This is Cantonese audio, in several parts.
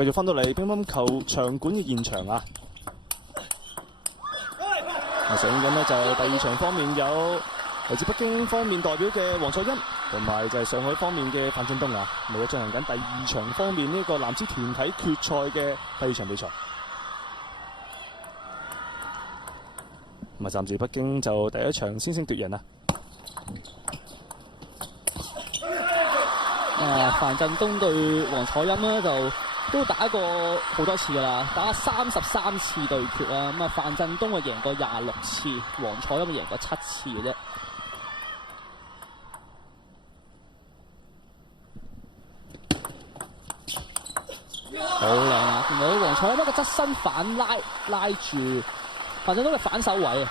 繼續翻到嚟乒乓球場館嘅現場啊！上映緊呢就第二場方面有嚟自北京方面代表嘅王楚欽，同埋就係上海方面嘅范振東啊，嚟進行緊第二場方面呢個男子團體決賽嘅第二場比賽。咁啊，暫時北京就第一場先聲奪人啊！范振東對王楚欽咧就都打過好多次㗎啦，打33次對決啦。咁啊，范振東啊贏過26次，王楚欽贏過7次嘅啫。好靚啊！見到王楚欽一個側身反拉住范振東嘅反手位啊！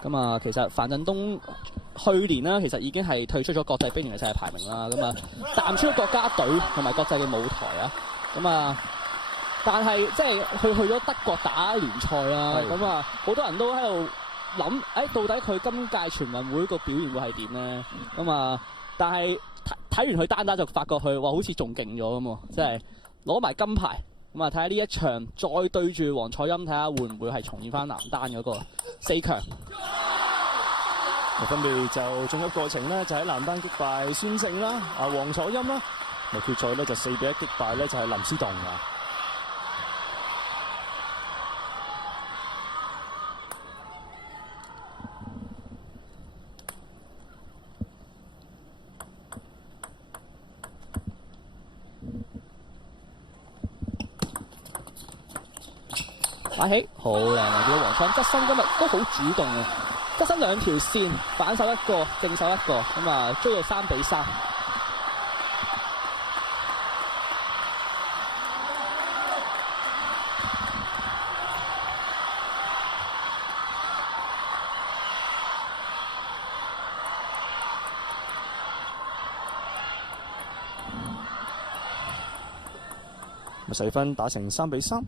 咁啊，其實范振東去年呢，其實已經係退出咗國際冰聯嘅世界排名啦。咁啊，淡出咗國家隊同埋國際嘅舞台啊。咁啊，但係即係佢去咗德國打聯賽啦。咁啊，好多人都喺度諗，到底佢今屆全運會個表現會係點咧？咁啊，但係睇完佢單打就發覺佢好似仲勁咗咁喎，即係攞埋金牌。咁啊，睇下呢一場再對住王楚欽，睇下會唔會係重現翻男單嗰個4強。分別就進入過程呢，就喺男單擊敗孫勝啦，王楚欽啦。決賽呢就4-1擊敗呢就係林思棟啊。打起好靚啊！見到王楚欽側身今日都好主動啊，側身2條線，反手一個，正手一個，咁啊追到3-3。細分打成3-3。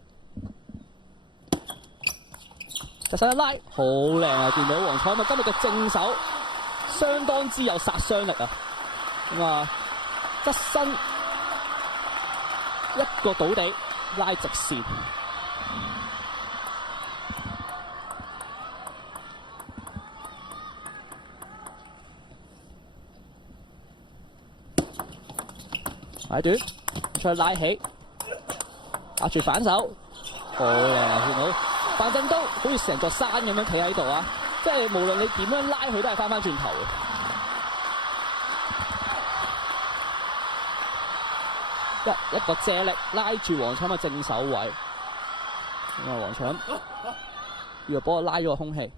側身一拉，好靚啊！見到王楚欽今日嘅正手相當之有殺傷力啊！咁啊，側身一個倒地拉直線，擺短，再拉起，壓住反手，好靚啊！見到范振東好似成座山咁樣企喺度啊！即係無論你點樣拉佢，都係翻返轉頭嘅。一個借力拉住王楚欽嘅正手位，咁啊王楚欽要幫我拉咗個空氣，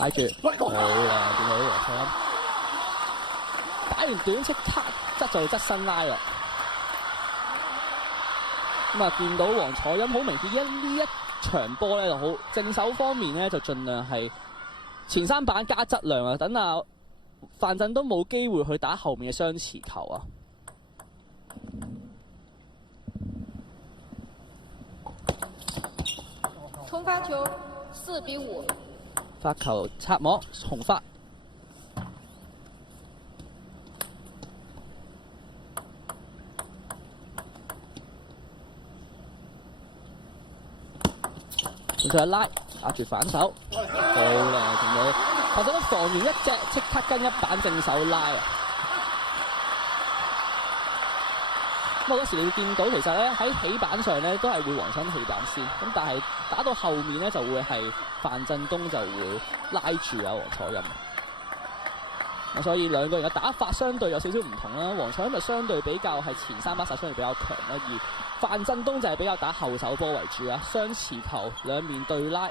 拉住，好啊！見到王楚欽打完短即刻側身拉啦。咁啊，見到王楚欽好明顯呢一場波咧就好正手方面咧就盡量係前3板加質量啊，等啊范振東冇機會去打後面嘅雙持球啊。重發球4-5。發球擦網重發。再拉，壓住反手，好靚啊！見到范振東防完一隻，即刻跟一板正手拉啊！咁嗰時你會見到其實咧喺起板上咧都係會王楚欽起板先，咁但係打到後面咧就會係范振東就會拉住啊王楚欽。咁所以兩個人嘅打法相對有少少唔同啦。王楚欽就相對比較係前3把殺傷力比較強啦，而范振東就係比較打後手波為主啊。雙持球兩面對拉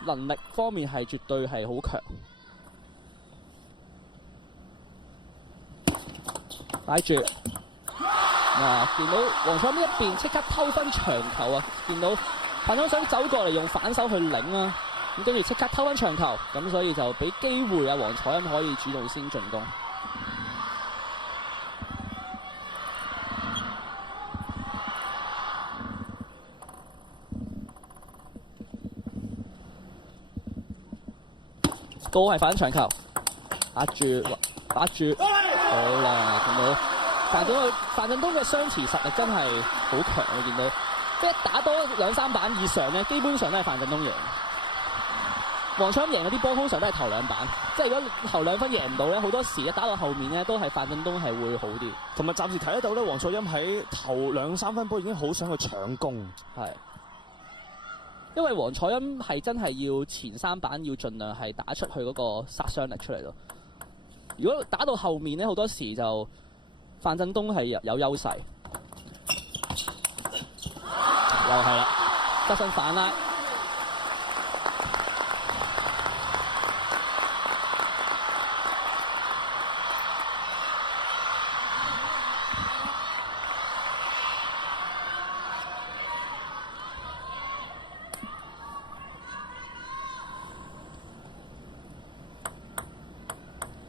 能力方面係絕對係好強。拉住見到王楚欽呢一邊即刻偷分長球啊！見到范振東想走過嚟用反手去領啊！咁跟住即刻偷翻長球，咁所以就俾機會啊王楚欽可以主動先進攻。都係反長球，壓住，好啦，見到范振東嘅相持實力真係好強，我見到，即係打多2-3板以上咧，基本上都係范振東贏。黃彩贏嗰啲波通常都係頭2板，即係如果頭2分贏唔到咧，好多時一打到後面咧都係范振東係會好啲。同埋暫時睇得到咧，黃楚欽喺頭2-3分波已經好想去搶攻，係。因為黃楚欽係真係要前3板要盡量係打出去嗰個殺傷力出嚟咯。如果打到後面咧，好多時就范振東係有優勢。又係啦，側身反拉。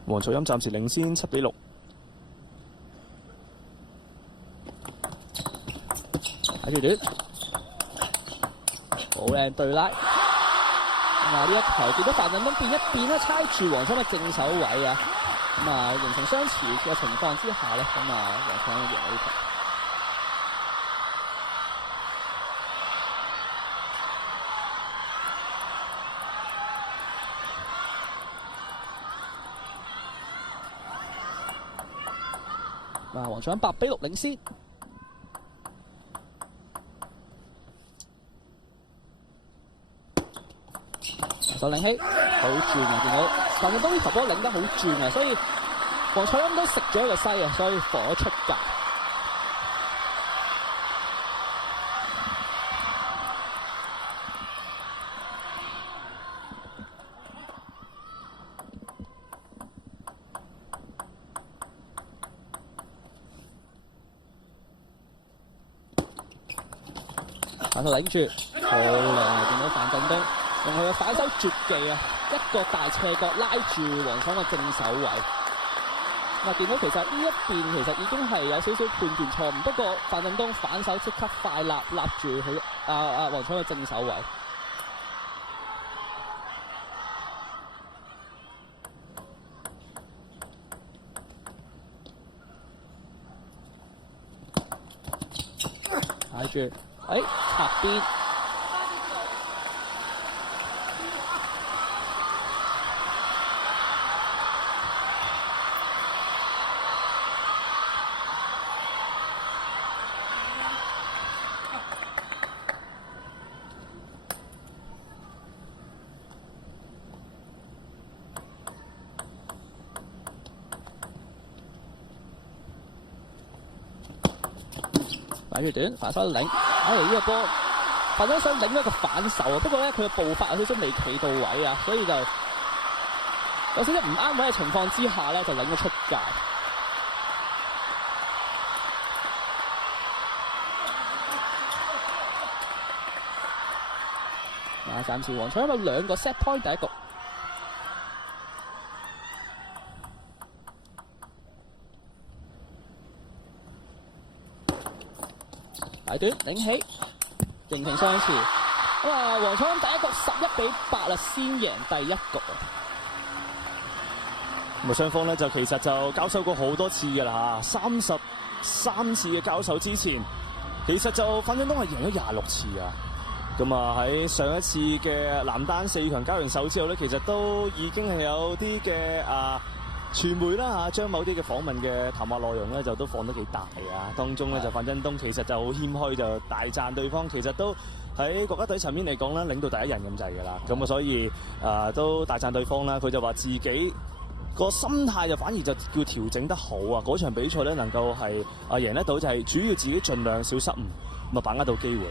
黃楚欽暫時領先7-6。睇住短，好靚對拉。呢一球見到范振東變一變咧，猜住黃楚欽嘅正手位啊。形成相持嘅情況之下咧，黃楚欽贏呢球。黃楚欽8-6領先。手領起，好轉啊！見到范振東呢球波領得好轉啊，所以黃楚欽都食咗一個西啊，所以防咗出界。反手頂住，好靚啊！見到范振東用佢嘅反手絕技啊，一個大斜角拉住黃楚欽嘅正手位。見到其實呢一邊其實已經係有少少判斷錯誤，不過范振東反手即刻快立住佢黃楚欽嘅正手位。睇住。插邊，擺住短，反手領。呢個波，范振東想領一個反手啊，不過咧佢嘅步伐有少少未企到位啊，所以就有少少唔啱位嘅情況之下咧，就領咗出界。暫時黃楚欽有2個 set point 第一局。大短領起，形成相持。黃楚欽第一局11-8啦，先贏第一局啊！雙方咧就其實就交手過好多次㗎啦嚇，33次嘅交手之前，其實就范振東係贏咗26次啊！喺上一次嘅男單4強交完手之後咧，其實都已經係有啲嘅傳媒啦將某啲嘅訪問嘅談話內容咧就都放得幾大啊！當中咧就范振東其實就好謙虛，就大讚對方，其實都喺國家隊層面嚟講咧領導第一人咁滯㗎啦。所以都大讚對方啦。佢就話自己個心態就反而就叫調整得好啊！嗰場比賽咧能夠係贏得到，就係主要自己盡量少失誤，把握到機會。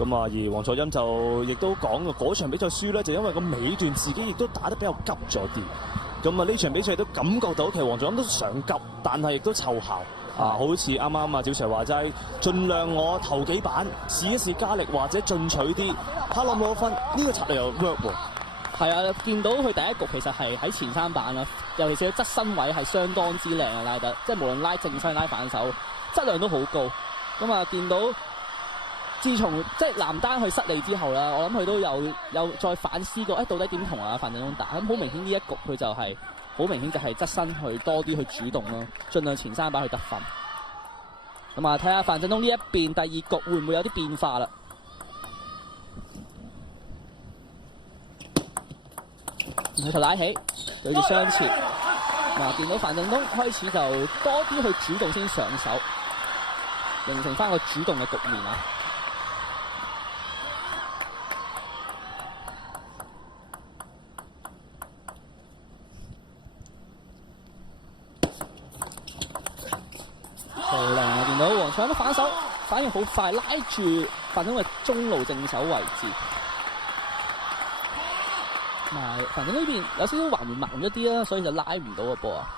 而黃楚欽就亦都講過嗰場比賽輸咧，就因為個尾段自己亦都打得比較急咗啲。呢場比賽都感覺到其實黃楚欽都想急，但係亦都湊效。好似啱啱趙 Sir 話齋，盡量我頭幾板試一試加力或者進取啲，睇攞唔攞分，呢個策略又 work 喎。係啊，見到佢第一局其實係喺前3板啦，尤其是佢側身位係相當之靚啊，拉得即係無論拉正身拉反手質量都好高。見到自從即係男單去失利之後啦，我諗佢都有再反思過，到底點同范振東打？咁好明顯呢一局佢就係、好明顯就係側身去多啲去主動咯，盡量前三把去得分。咁啊，睇下范振東呢一邊第二局會唔會有啲變化啦？佢就拉起對住雙前，嗱見到范振東開始就多啲去主動先上手，形成翻個主動嘅局面啊！好靚啊！見到黃翔都反手反應好快，拉住范振東嘅中路正手位置。范振東呢邊有少少還原慢咗啲啦，所以就拉唔到個波啊！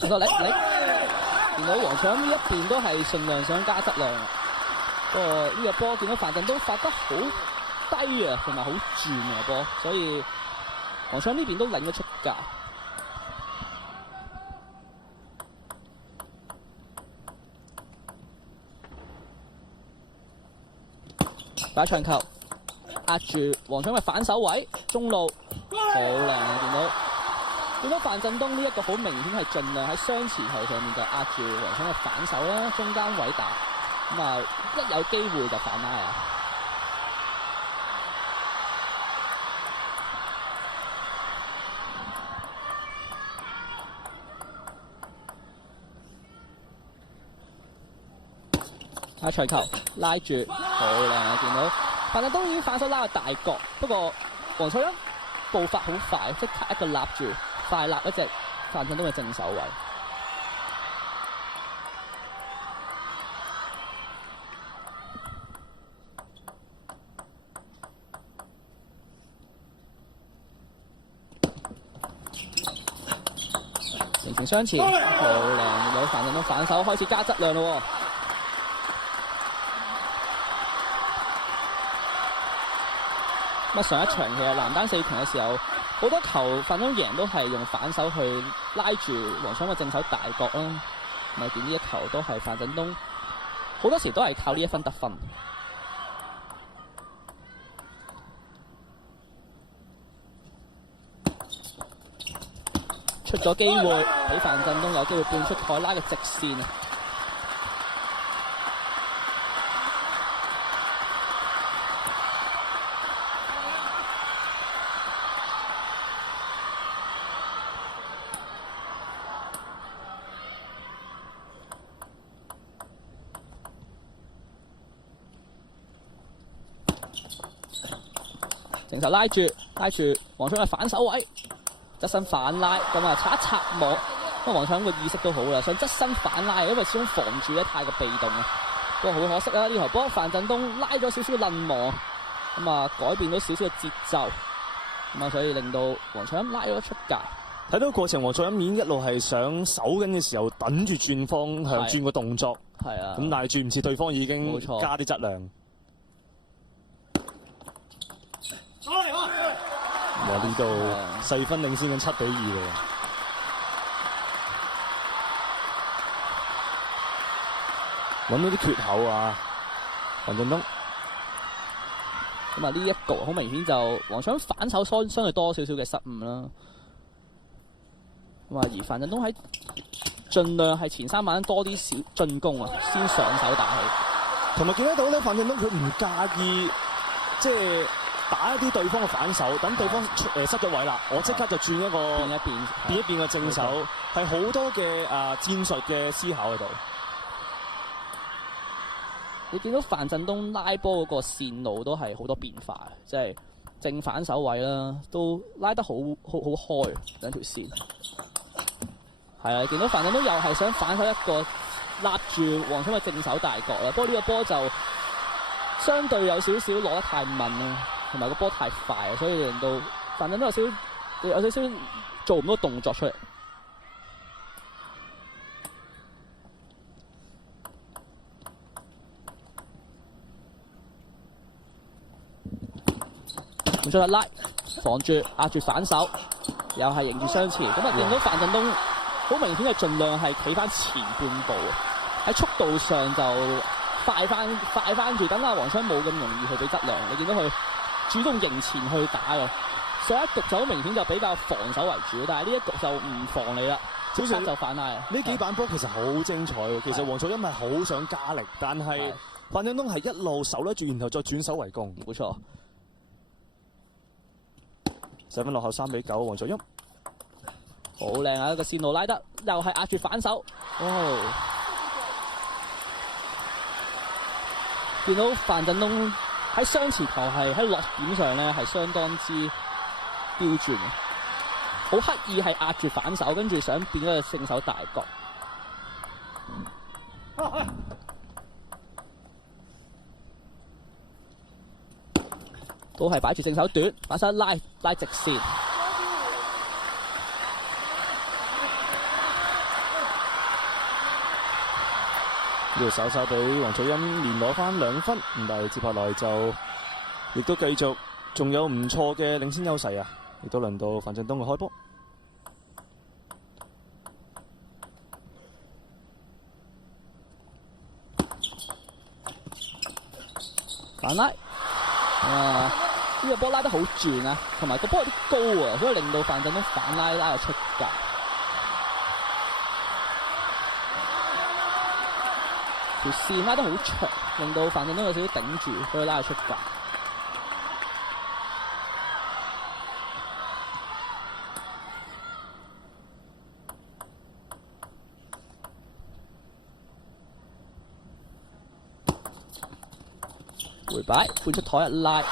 見到見到黃翔呢一邊都係盡量想加質量，不過呢個波見到范振東發得好低啊，同埋好轉啊波，所以黃翔呢邊都領咗出界。打長球，壓住黃翔嘅反手位，中路好靚啊！見到范振東呢一個好明顯係盡量喺雙前後上面就壓住黃翔嘅反手啦，中間位打，咁啊一有機會就反拉啊！打長球拉住，好靚啊！見到范振東已經反手拉個大角，不過黃楚欣步伐好快，即刻一個立住，快立一隻范振東嘅正手位。形成雙前，好靚！見到范振東反手開始加質量咯。上一場其實男單四強嘅時候，好多球范振東贏都係用反手去拉住黃翔嘅正手大角啦。咪見呢一球都係范振東好多時都係靠呢一分得分。出咗機會，俾范振東有機會半出台拉個直線啊！成手拉住黃翔嘅反手位，側身反拉，咁啊擦一擦網，不過黃翔個意識都好啦，想側身反拉，因為始終防住咧太過被動啊。不過好可惜啦，呢球波范振東拉咗少少嘅撚網，咁啊改變咗少少嘅節奏，咁啊所以令到黃翔拉咗出界。睇到過程，黃楚欣已經一路係想守緊嘅時候，等住轉方向、轉個動作，係啊，咁但係轉唔切，對方已經加啲質量。哇！呢度細分領先緊7-2喎。揾到啲缺口啊，范振東。咁啊呢一局好明顯就黃翔反手相對多少少嘅失誤啦。咁啊而范振東喺盡量係前三板多啲小進攻啊，先上手打起。同埋見得到咧，范振東佢唔介意即係打一啲對方嘅反手，等對方失咗位啦，我即刻就轉一個變一變嘅正手，係好多嘅戰術嘅思考喺度。你見到范振東拉波嗰個線路都係好多變化，即係正反手位啦，都拉得好開兩條線。係啊，見到范振東又係想反手一個立住黃翔嘅正手大角啦，不過呢個波就相對有少少攞得太慢啦，同埋個波太快啊，所以令到范振東有少少做唔到動作出嚟。唔出得拉，防住壓住反手，又係迎住雙前。咁啊，見到范振東好明顯係盡量係企翻前半步，喺速度上就快翻住，等阿黃昌冇咁容易去俾質量。你見到佢主動迎前去打嘅，上一局就好明顯就比較防守為主，但係呢一局就唔防你啦，即刻就反拉。呢幾板波其實好精彩喎，其實黃楚欽係好想加力，但係范振東係一路守得住，然後再轉手為攻。冇錯。細分落後3比9，黃楚欽好靚啊！一個線路拉得，又係壓住反手。哦，見到范振東喺雙持球係喺落點上咧係相當之標準，好刻意係壓住反手，跟住想變咗個勝手大角。都係擺住正手短，把手拉直線。呢度稍稍俾黃楚欽連攞翻2分，咁但係接下來就亦都繼續仲有唔錯嘅領先優勢啊！亦都輪到范振東嘅開波。反拉呢個波拉得好轉啊，同埋個波有啲高啊，所以令到范振東反拉到出界。條線拉得好長，令到范振東有少少頂住，所以拉到出界。回擺，判出台一拉，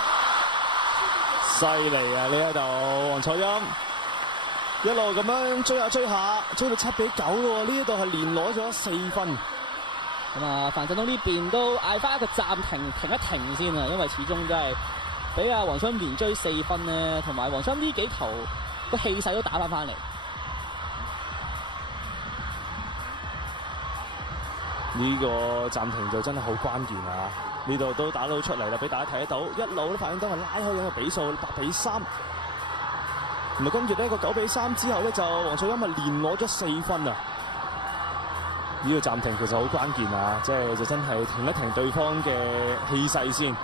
犀利啊！呢一度黃楚欽一路咁樣追下，追到7比9咯。呢一度係連攞咗4分。咁啊，范振東呢邊都嗌翻一個暫停一停先啊，因為始終真係俾阿黃楚欽連追4分咧，同埋黃楚欽呢幾球個氣勢都打翻嚟。呢個暫停就真係好關鍵啊！呢度都打到出嚟啦，俾大家睇得到，一路都范振東係拉開緊個比數8比3。同埋跟住呢個9比3之後咧，就黃楚欽咪連攞咗4分啊！呢個暫停其實好關鍵啊，即係就真係停一停對方嘅氣勢先，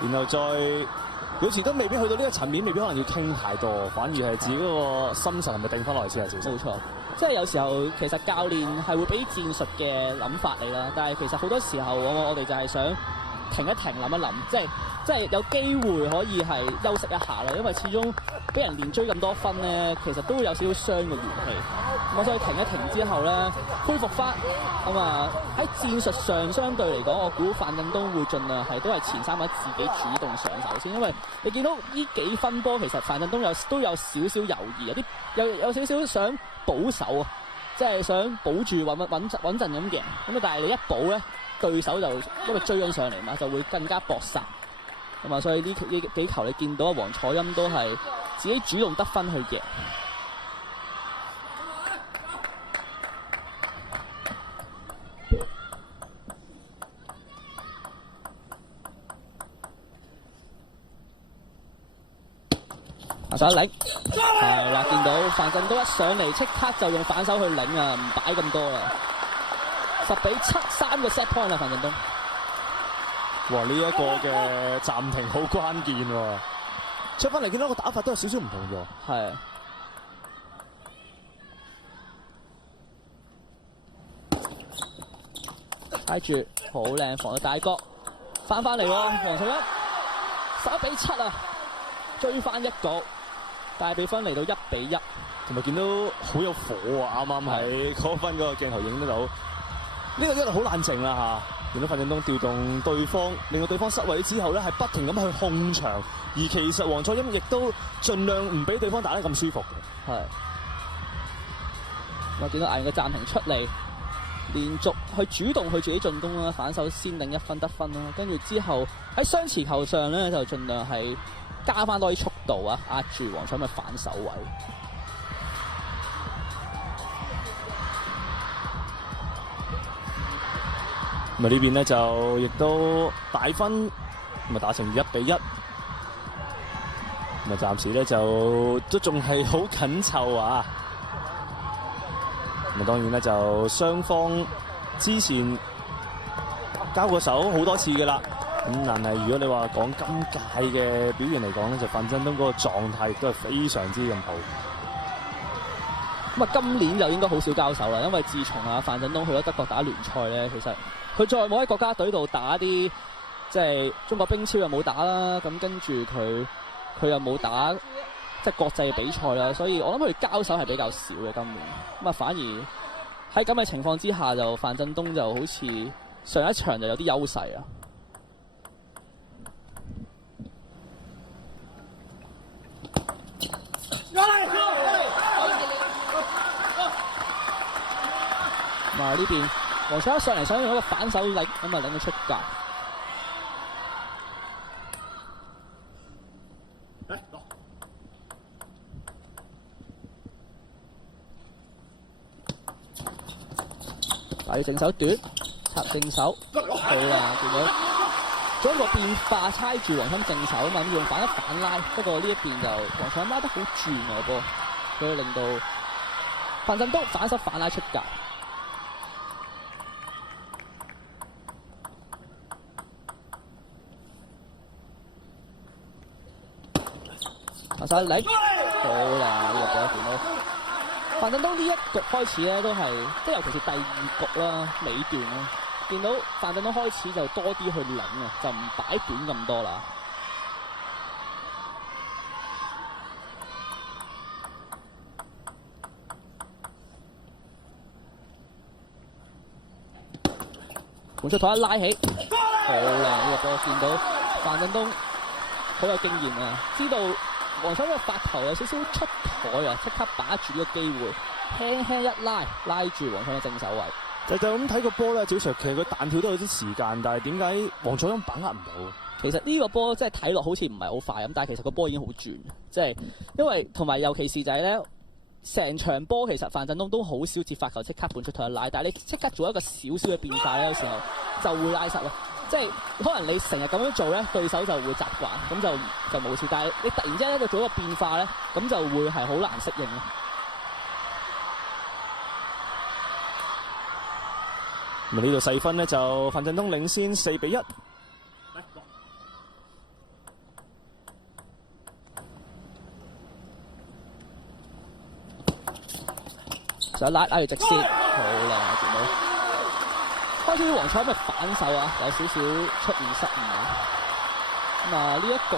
然後再有時都未必去到呢個層面，未必可能要傾太多，反而係自己嗰個心神係咪定翻落嚟先啊？小生。冇錯，即係有時候其實教練係會俾戰術嘅諗法你啦，但係其實好多時候我哋就係想停一停諗一諗，即係有機會可以係休息一下啦，因為始終俾人連追咁多分咧，其實都會有少少傷個元氣。咁所以停一停之後咧，恢復翻咁啊喺戰術上相對嚟講，我估范振東會盡量係都係前3位自己主動上手先，因為你見到呢幾分波其實范振東都有少少猶豫，有少少想保守啊，即係想保住穩陣咁贏。咁啊，但係你一保咧，對手就因為追緊上嚟嘛，就會更加搏殺。咁啊，所以呢幾球你見到阿黃楚欽都係自己主動得分去贏。下手一領，係啦，見到范振東一上嚟，即刻就用反手去領啊，唔擺咁多啦。10比7， 3個 set point 啊，范振東。哇！呢一個嘅暫停好關鍵喎，出翻嚟見到個打法都有少少唔同咗。係。挨住，好靚防到大角，翻嚟喎，黃楚欽11比7啊，追翻一局，大比分嚟到1比1，同埋見到好有火啊！啱啱喺嗰分嗰個鏡頭影得到，呢個一路好冷靜啦嚇。見到范振東調動對方，令到對方失位之後咧，係不停咁去控場，而其實黃楚欽亦都盡量唔俾對方打得咁舒服嘅。係。我見到藝嘅暫停出嚟，連續去主動去自己進攻啦，反手先領1分得分啦，跟住之後喺雙持球上咧就盡量係加翻多啲速度啊，壓住黃楚欽嘅反手位。咁啊呢邊咧就亦都大分，咁啊打成1比1。咁啊，暫時咧就都仲係好緊湊啊！咁啊，當然咧就雙方之前交過手好多次嘅啦。咁但係如果你話講今屆嘅表現嚟講咧，就范振東嗰個狀態亦都係非常之咁好。咁啊，今年就應該好少交手啦，因為自從范振東去咗德國打聯賽咧，其實佢再冇喺國家隊度打啲即係中國冰超又冇打啦，咁跟住佢又冇打即係國際嘅比賽啦，所以我諗佢交手係比較少嘅今年。咁啊，反而喺咁嘅情況之下，就范振東就好似上一場就有啲優勢啊。咁啊，呢邊黃賽一上嚟想用一個反手力，咁啊令佢出界。打要正手短，插正手，好啦，見到做一個變化，猜住黃琛正手啊嘛，咁用反一反拉，不過呢一邊就黃賽拉得好轉啊個波，佢令到范振東反手反拉出界。發晒力，好啦，呢個波見到范振東呢一局開始咧都係，即係尤其是第二局啦尾段啦，見到范振東開始就多啲去領啊，就唔擺短咁多啦。盤出台一拉起，好啦，呢個波見到范振東好有經驗啊，知道黃賽嘅發球有少少出台啊，即刻把住呢個機會，輕輕一拉住黃賽嘅正手位。就咁睇個波咧，趙 Sir 其實佢彈跳都有啲時間，但係點解黃賽把握唔到？其實呢個波即係睇落好似唔係好快咁，但係其實個波已經好轉，即係因為同埋尤其是就係咧，成場波其實范振東都好少接發球即刻盤出台一拉，但係你即刻做一個少少嘅變化咧，有時候就會拉失咯。即係可能你成日咁樣做咧，對手就會習慣，咁就冇事。但係你突然之間就做一個變化咧，咁就會係好難適應咯。咁呢度細分咧就范振東領先4-1。就拉住直線，好啦，見到。開始黃賽咪反手啊，有少少出現失誤啊。咁啊，呢一局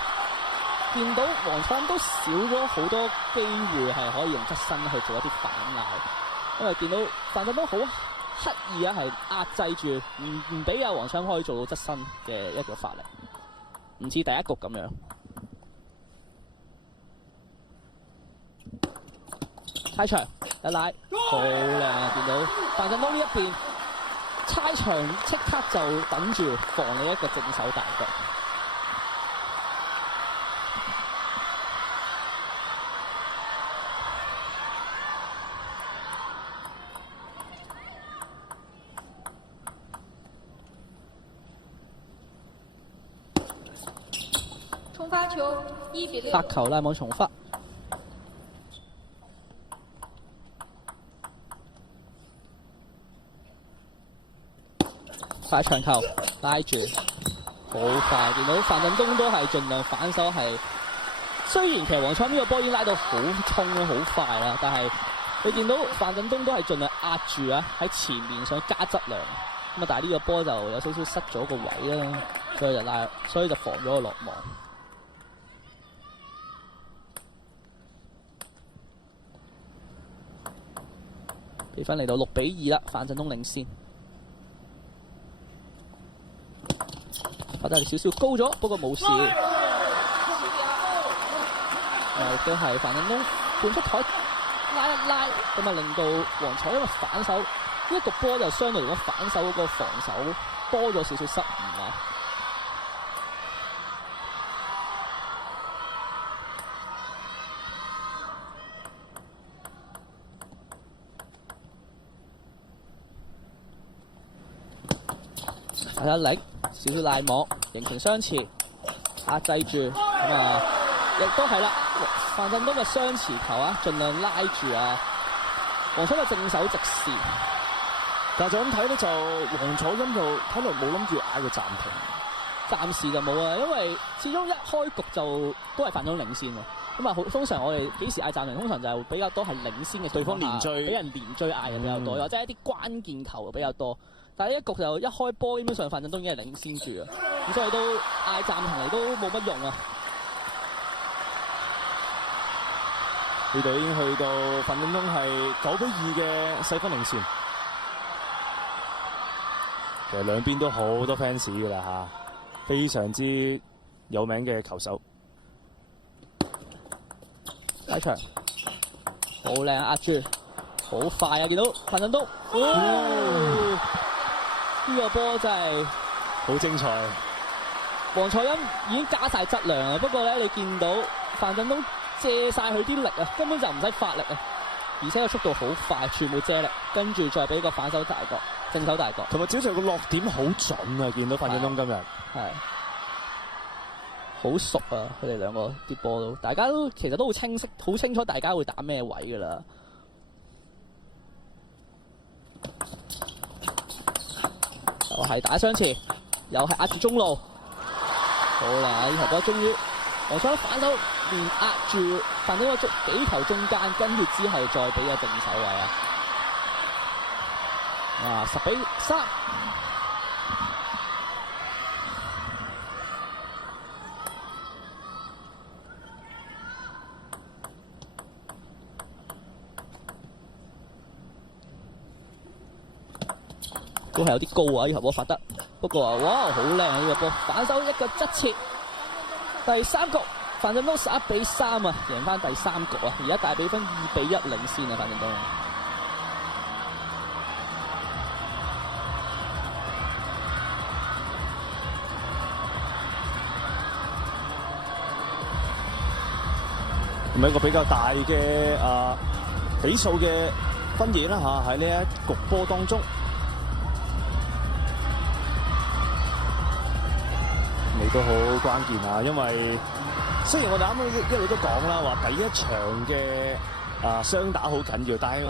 見到黃賽都少咗好多機會係可以用側身去做一啲反鬧，因為見到范振東好刻意啊，係壓制住，唔俾阿黃賽可以做到側身嘅一個發力，唔似第一局咁樣。猜場一拉，好啦，見到范振東呢一邊。猜場即刻就等住防你一個正手大腳，重發球1-6。發球拉網重發。快長球拉住，好快！見到范振東都係盡量反手係，雖然其實黃賽呢個波已經拉到好衝啦、好快啦，但係你見到范振東都係盡量壓住啊，喺前面想加質量。咁啊，但係呢個波就有少少失咗個位啦，所以就防咗個落網。比分嚟到6-2啦，范振東領先。覺得係少少高咗，不過冇事。亦都係范振東半出台拉一拉，咁啊令到黃賽因為反手呢一局波就相對嚟講反手嗰個防守多咗少少失誤啊。大家力少少賴網，形成相似，壓制住，咁啊，亦都係啦。范振東嘅雙持球啊，盡量拉住啊，黃彩嘅正手直線。但係就咁睇咧，就黃楚欽就睇落冇諗住嗌佢暫停。暫時就冇啊，因為始終一開局就都係范振東領先喎。咁啊，通常我哋幾時嗌暫停？通常就係比較多係領先嘅對方連追，俾人連追嗌嘅比較多，或者一啲關鍵球比較多。但係呢一局就一開波，基本上范振東已經係領先住啊，咁所以都嗌暫停嚟都冇乜用啊。呢度已經去到范振東係9-2嘅細分領先。其實兩邊都好多 fans 㗎啦嚇，非常之有名嘅球手。拉長，好靚壓住，好快啊！見到范振東，呢個波真係好精彩。黃楚欽已經加晒質量啊，不過咧你見到范振東借晒佢啲力啊，根本就唔使發力啊，而且個速度好快，全部借力，跟住再俾個反手大角，正手大角，同埋主要個落點好準啊！見到范振東今日係好熟啊！佢哋兩個啲波都，大家都其實都好清晰、好清楚大家會打咩位㗎啦。又係打雙持，又係壓住中路，好啦！呢球波終於黃楚欽反手連壓住范振東幾球中間，跟住之後再俾個正手位啊！10-3。都係有啲高啊！呢球波發得，不過哇好靚啊！呢個波反手一個側切，第三局范振東11-3啊，贏翻第三局啊！而家大比分2-1領先啊！范振東。咁一個比較大嘅比數嘅分野啦嚇，喺呢一局波當中。你都好關鍵啊，因為雖然我哋啱啱一路都講啦，話第一場嘅雙打好緊要，但係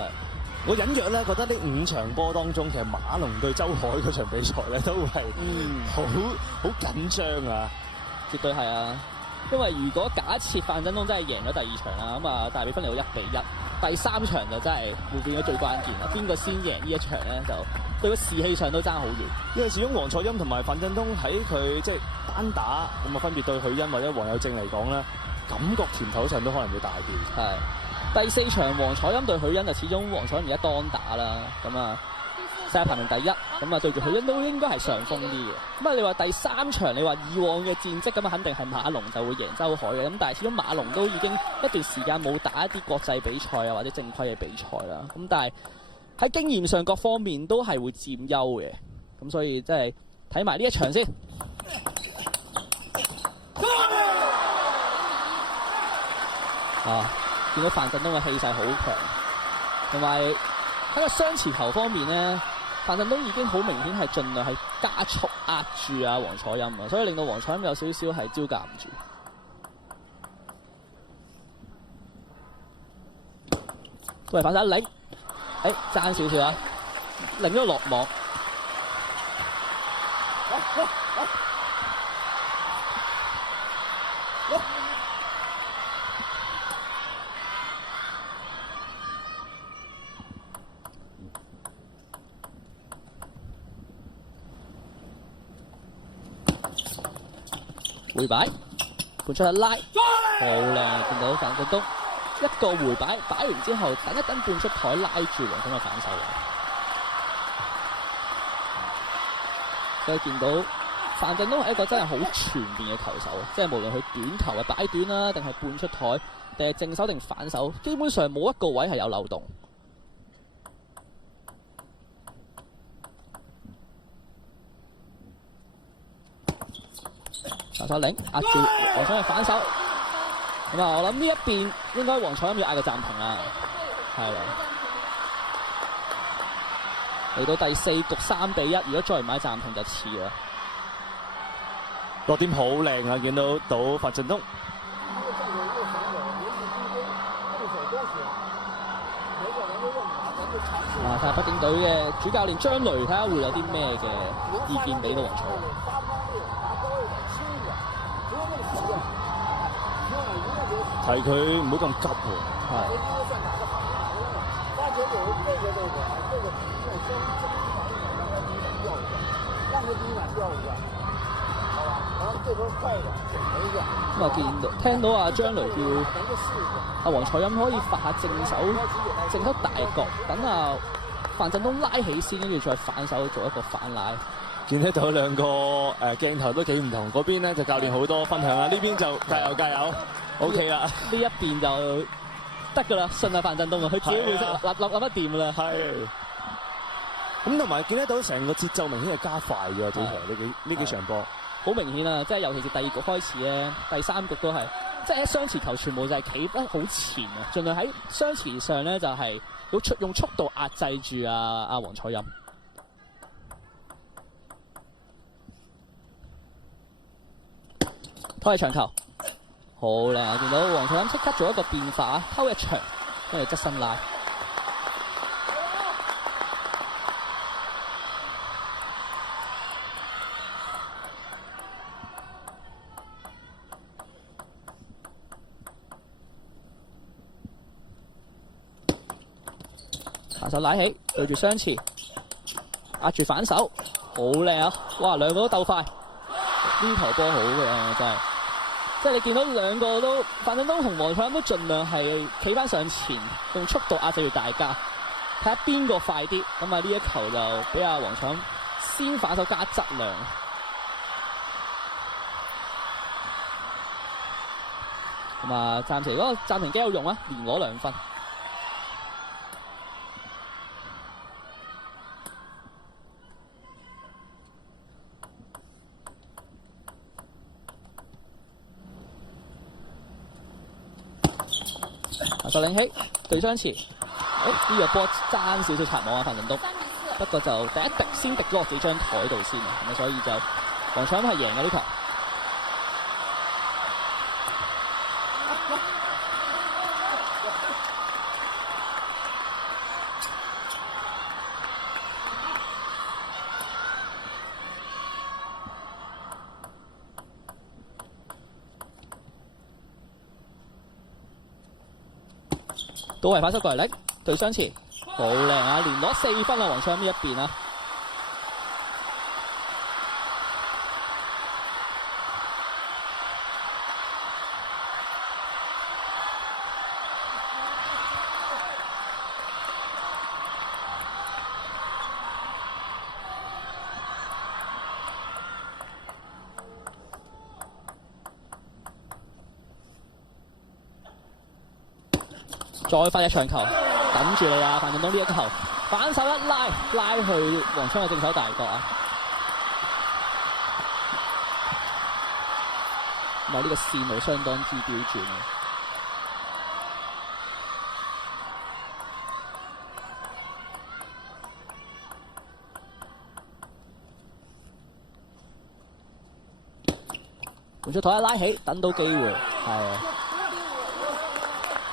我隱約咧覺得呢5場波當中，其實馬龍對周海嗰場比賽咧都係好緊張啊，絕對係啊！因為如果假設范振東真係贏咗第2場啦，咁啊大比分嚟到1-1，第3場就真係會變咗最關鍵啦。邊個先贏呢一場咧，就對個士氣上都爭好遠。因為始終黃楚欽同埋范振東喺佢即係單打咁啊，分別對許昕或者黃有正嚟講咧，感覺甜頭上都可能會大啲。係第4場黃楚欽對許昕就始終黃楚欽而家當打啦，咁啊世界排名第1，咁啊對住許昕都應該係上風啲嘅。咁啊你話第3場，你話以往嘅戰績咁啊，肯定係馬龍就會贏周海嘅。咁但係始終馬龍都已經一段時間冇打一啲國際比賽啊或者正規嘅比賽啦。咁但係喺經驗上各方面都係會佔優嘅。咁所以即係睇埋呢一場先。見到范振東嘅氣勢好強，同埋喺個雙持球方面咧，范振東已經好明顯係盡量係加速壓住啊黃楚欽啊，所以令到黃楚欽有少少係招架唔住。都係反手一領，爭少少啊，領咗落網。回擺，盤出去拉，好靚！見到范振東一個回擺，擺完之後等一等半出台，拉住黃忠嘅反手。所以見到范振東係一個真係好全面嘅球手，即係無論佢短球嘅擺短啦，定係半出台，定係正手定反手，基本上冇一個位係有漏洞。反手領壓住黃楚欽嘅反手，咁啊，我諗呢一邊應該黃楚欽要嗌個暫停啦，係啦。嚟到第4局3-1，如果再唔買暫停就遲啦。落點好靚啊！見到范振東睇下北京隊嘅主教練張雷，睇下會有啲咩嘅意見俾到黃彩欣。提佢唔好咁急喎。係。咁啊，聽到阿張雷叫阿黃彩欣可以發下正手大角，等阿范振東拉起先，跟住再反手做一個反拉。見得到兩個鏡頭都幾唔同，嗰邊咧就教練好多分享啦，呢邊就加油 ，OK 啦。呢一邊就得㗎啦，信阿范振東啊，佢自己會識諗得掂㗎啦。係。咁同埋見得到成個節奏明顯係加快嘅，早場呢幾場波。好明顯啊！即係尤其是第二局開始咧，第三局都係，即係喺雙持球全部就係企得好前啊，盡量喺雙持上咧就係用速度壓制住阿黃彩欣。拖起長球，好靚啊！見到黃彩欣即刻做一個變化啊，偷一長，跟住側身拉。反手拉起，對住雙持，壓住反手，好靚啊！哇，兩個都鬥快，呢頭波好嘅真係，即係你見到兩個都范振東同黃彩欣都盡量係企翻上前，用速度壓制住大家，睇下邊個快啲。咁啊呢一球就俾阿黃彩欣先反手加質量。咁啊暫時嗰個暫停幾有用啊，連攞2分。就領起對雙持，呢個波爭少少擦網啊，范振東。不過就第一滴先滴咗落幾張台度先啊，咁所以就黃彩欣係贏嘅呢球。都係反手過嚟力，對雙持，好靚啊！連攞4分啊，黃彩欣呢一邊啊！再發一長球，等住你啊！范振東呢一球反手一拉去黃彩欣嘅正手大角啊！咁啊呢個線路相當之標準啊！換出台一拉起，等到機會，係啊！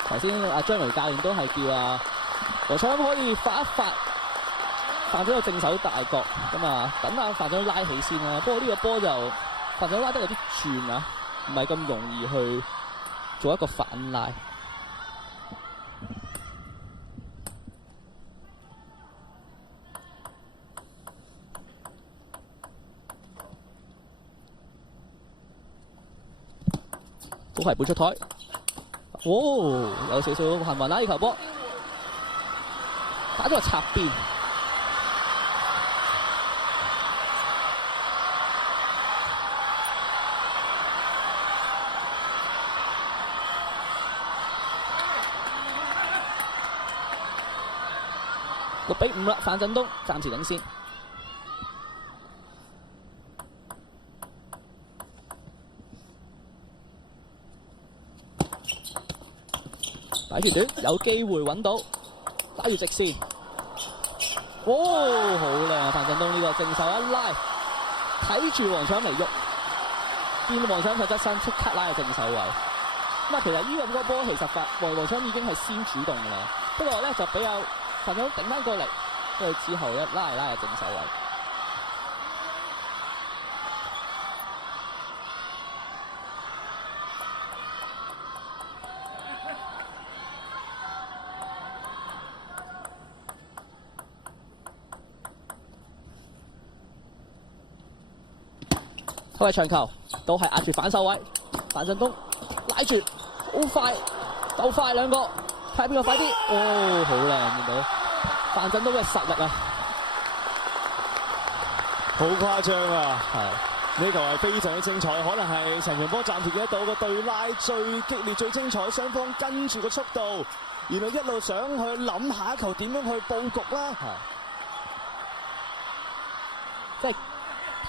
頭先阿張雷教練都係叫黃彩欣可以發一發范振東正手大角，咁啊等阿范振東拉起先啦。不過呢個波就范振東拉得有啲轉啊，唔係咁容易去做一個反拉。都係半出台。哦，有少少幸運啦！呢球波打咗個插邊，6-5啦，范振東暫時領先。擺橋短有機會揾到，拉住直線，哦，好靚啊！范振東呢個正手一拉，睇住黃彩欣嚟喐，見到黃彩欣佢側身即刻拉去正手位。咁啊，其實呢個波其實黃彩欣已經係先主動㗎啦，不過咧就比較范振東頂翻過嚟，跟住之後一拉嚟拉係正手位。佢係長球，都係壓住反手位，范振東拉住，好快，鬥快兩個，睇下邊個快啲。哦，好靚見到范振東嘅實力啊，好誇張啊！係呢球係非常之精彩，可能係陳強波暫時見得到個對拉最激烈、最精彩，雙方跟住個速度，然後一路想去諗下一球點樣去佈局啦。即係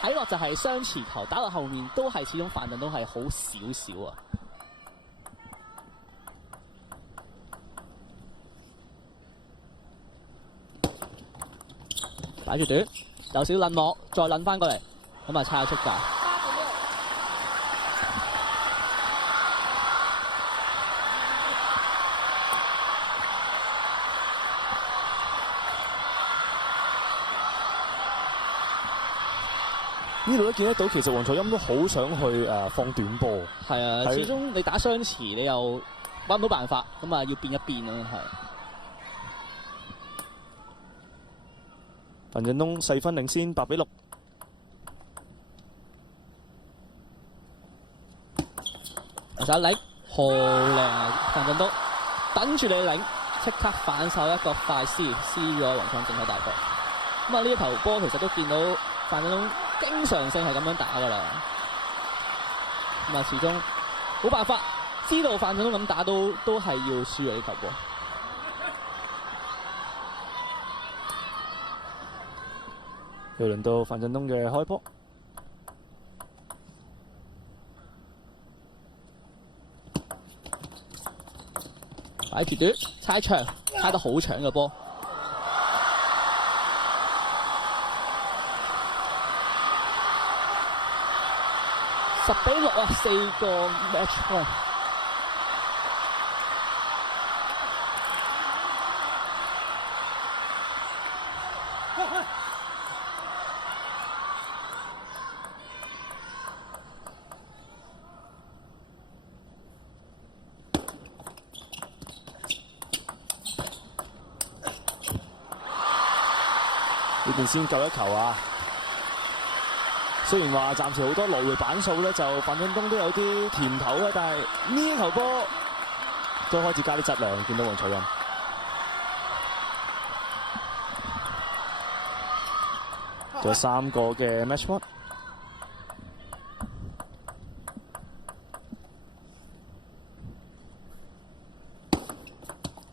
睇落就係雙持球，打到後面都係始終范振東係好少少啊。擺住短，有少撚落，再撚翻過嚟，咁啊差下出界。呢度都見得到，其實黃楚欽都好想去放短波。係啊，始終你打雙持，你又揾唔到辦法，咁啊要變一變咯，係。范振東細分領先8-6。有手領，好靚啊！范振東等住你領，即刻反手一個快撕咗黃楚欽整體大局。咁啊呢一球波其實都見到范振東經常性係咁樣打㗎啦。咁啊始終冇辦法，知道范振東咁打都係要輸嘅呢球波。又輪到范振東嘅開波，擺鐵短，猜長，猜得好長嘅波。10-6啊，4個 match point。呢邊先救一球啊！雖然話暫時好多來回板數咧，就范振東都有啲甜頭啊，但係呢一球波都開始加啲質量，見到黃楚欽。仲有3個嘅 match point。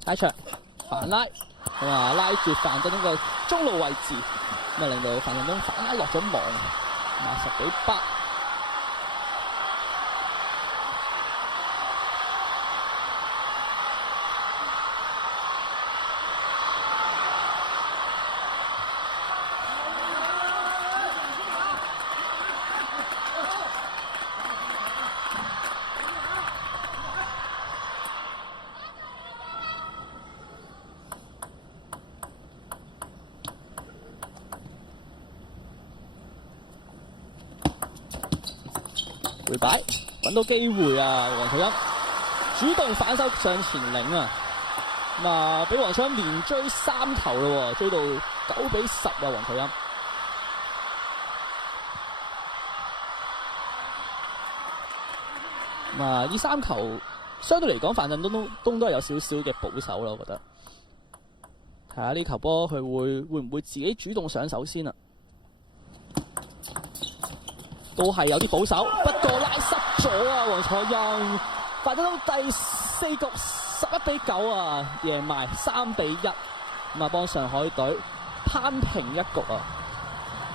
拉長，反拉，咁啊拉住范振東嘅中路位置，咁啊令到范振東反拉落咗網，10-8。回擺揾到機會啊！黃楚欽主動反手上前領啊！咁啊，俾黃楚欽連追3球咯，追到9-10啊！黃楚欽咁啊，呢3球相對嚟講，范振東都係有少少嘅保守咯，我覺得。睇下呢球波佢會唔會自己主動上手先啊？都係有啲保守，不過拉失咗啊！黃楚欽，范振東第4局11-9啊，贏埋3-1，咁啊幫上海隊攀平1局啊！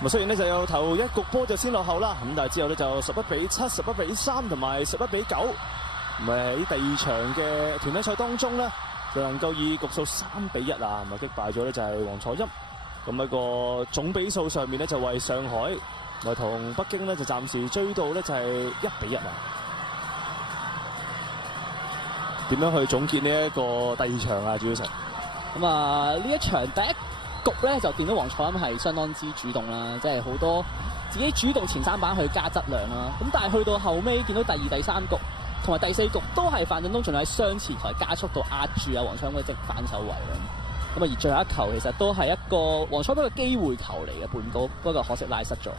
咁雖然呢就有頭1局波就先落後啦，咁但係之後呢就11-7、11-3同埋11-9，咁喺第2場嘅團體賽當中呢，就能夠以局數3-1啊，咁啊擊敗咗呢就係黃楚欽，咁喺個總比數上面呢，就為上海同北京呢就暫時追到呢就係1-1啊！點樣去總結呢一個第2場啊？主要成咁啊呢一場第局咧就見到黃楚欽係相當之主動啦，即係好多自己主動前三板去加質量啦。咁但係去到後尾見到第二、第三局同埋第四局都係范振東仲喺雙前台加速度壓住啊黃楚欽嗰隻反手位啦。咁啊而最後一球其實都係一個黃楚欽嘅機會球嚟嘅半高，不過可惜拉失咗。